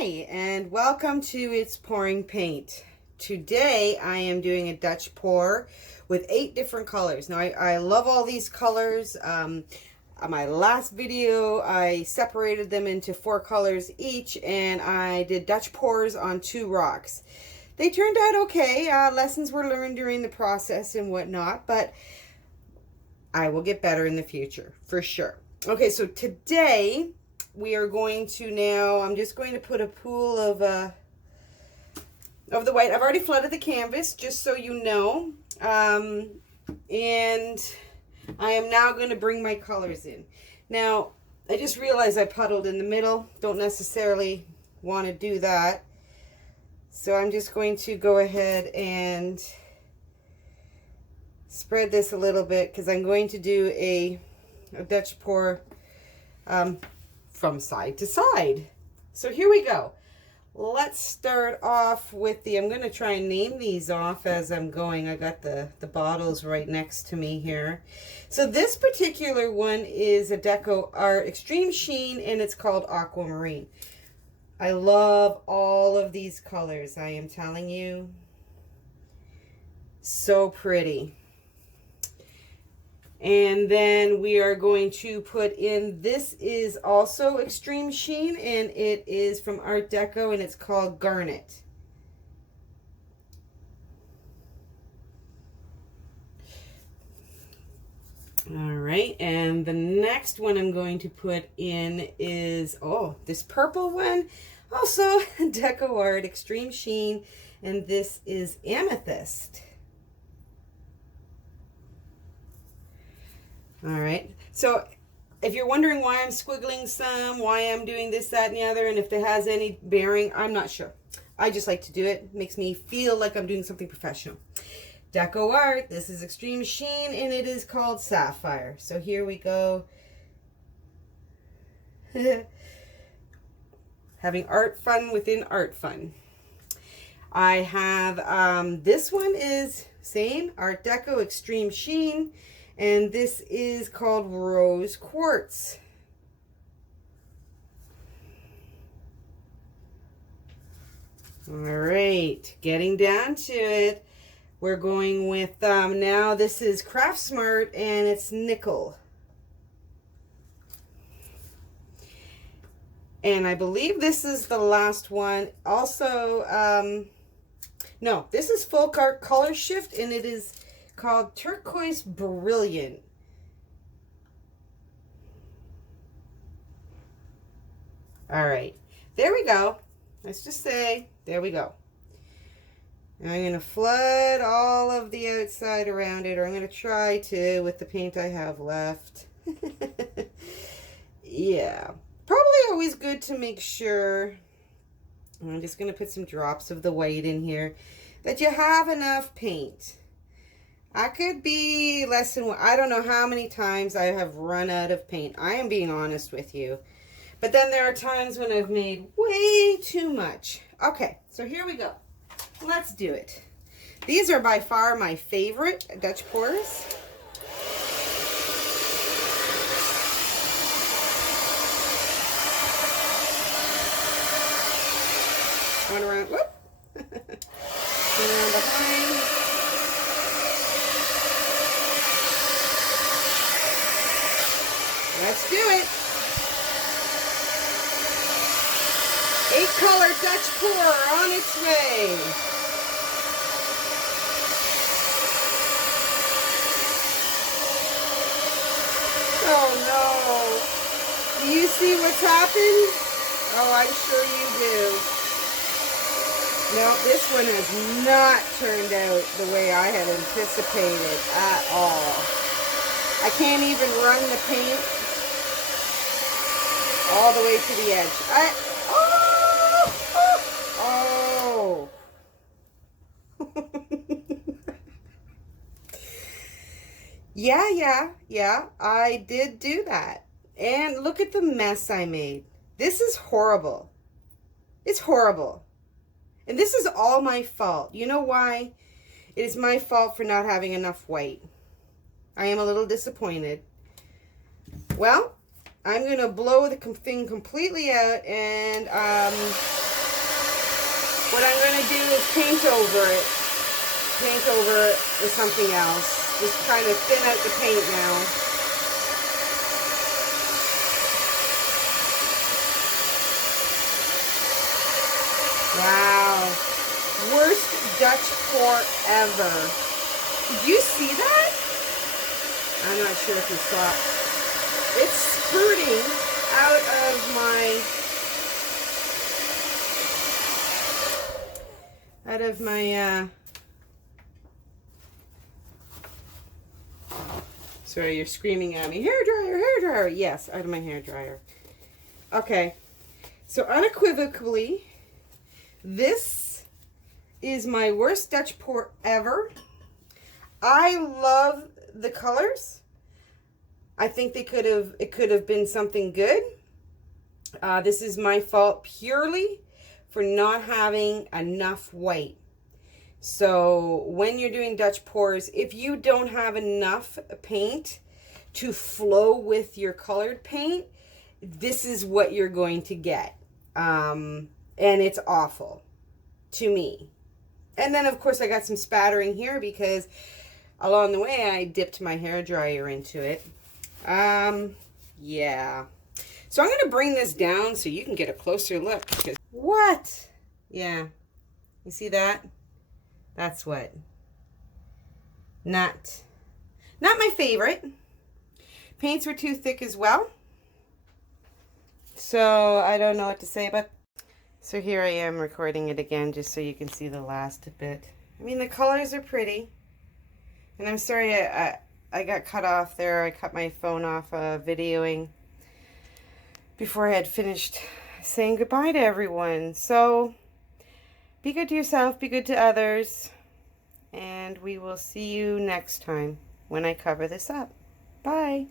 Hi, and welcome to It's Pouring Paint. Today I am doing a Dutch pour with 8 different colors. Now I love all these colors. On my last video I separated them into 4 colors each, and I did Dutch pours on 2 rocks. They turned out okay. Lessons were learned during the process and whatnot, but I will get better in the future for sure. Okay, so today we are going to I'm just going to put a pool of the white. I've already flooded the canvas, just so you know. And I am now going to bring my colors in. Now, I just realized I puddled in the middle. Don't necessarily want to do that. So I'm just going to go ahead and spread this a little bit, because I'm going to do a Dutch pour from side to side. So here we go. Let's start off with I'm going to try and name these off as I'm going. I got the bottles right next to me here. So this particular one is a Deco Art Extreme Sheen, and it's called Aquamarine. I love all of these colors, I am telling you. So pretty. And then we are going to put in, this is also Extreme Sheen, and it is from Art Deco, and it's called Garnet. All right, and the next one I'm going to put in is, this purple one, also Deco Art Extreme Sheen, and this is Amethyst. All right, so if you're wondering why I'm squiggling some, why I'm doing this, that, and the other, and if it has any bearing, I'm not sure. I just like to do it. It makes me feel like I'm doing something professional. Deco Art, this is Extreme Sheen, and it is called Sapphire. So here we go. Having art fun within art fun. I have, this one is same, Art Deco Extreme Sheen. And this is called Rose Quartz. All right, getting down to it. We're going with, now this is Craft Smart, and it's Nickel. And I believe this is the last one. Also, no, this is Full Color Shift, and it is called Turquoise Brilliant. All right, there we go. Let's just say, there we go. And I'm going to flood all of the outside around it, or I'm going to try to with the paint I have left. Yeah, probably always good to make sure, I'm just going to put some drops of the white in here, that you have enough paint. I could be less than, I don't know how many times I have run out of paint. I am being honest with you. But then there are times when I've made way too much. Okay, so here we go. Let's do it. These are by far my favorite Dutch pours. One around, whoop. Around behind. Let's do it. 8-color Dutch pour on its way. Oh no. Do you see what's happened? Oh, I'm sure you do. No, this one has not turned out the way I had anticipated at all. I can't even run the paint all the way to the edge. Oh. Yeah, I did do that. And look at the mess I made. This is horrible. It's horrible. And this is all my fault. You know why? It is my fault for not having enough white. I am a little disappointed. Well, I'm going to blow the thing completely out, and What I'm going to do is paint over it. Paint over it with something else. Just trying to thin out the paint now. Wow. Worst Dutch pour ever. Did you see that? I'm not sure if you saw it. It's spurting out of my sorry, you're screaming at me. Hair dryer. Yes, out of my hair dryer. Okay. So unequivocally, this is my worst Dutch pour ever. I love the colors. I think it could have been something good. This is my fault purely for not having enough white. So when you're doing Dutch pours, if you don't have enough paint to flow with your colored paint, this is what you're going to get. And it's awful to me. And then of course I got some spattering here because along the way I dipped my hair dryer into it. Yeah. So I'm going to bring this down so you can get a closer look. What? Yeah. You see that? That's what. Not my favorite. Paints were too thick as well. So I don't know what to say about. So here I am recording it again just so you can see the last bit. I mean, the colors are pretty. And I'm sorry I got cut off there. I cut my phone off videoing before I had finished saying goodbye to everyone. So be good to yourself, be good to others, and we will see you next time when I cover this up. Bye.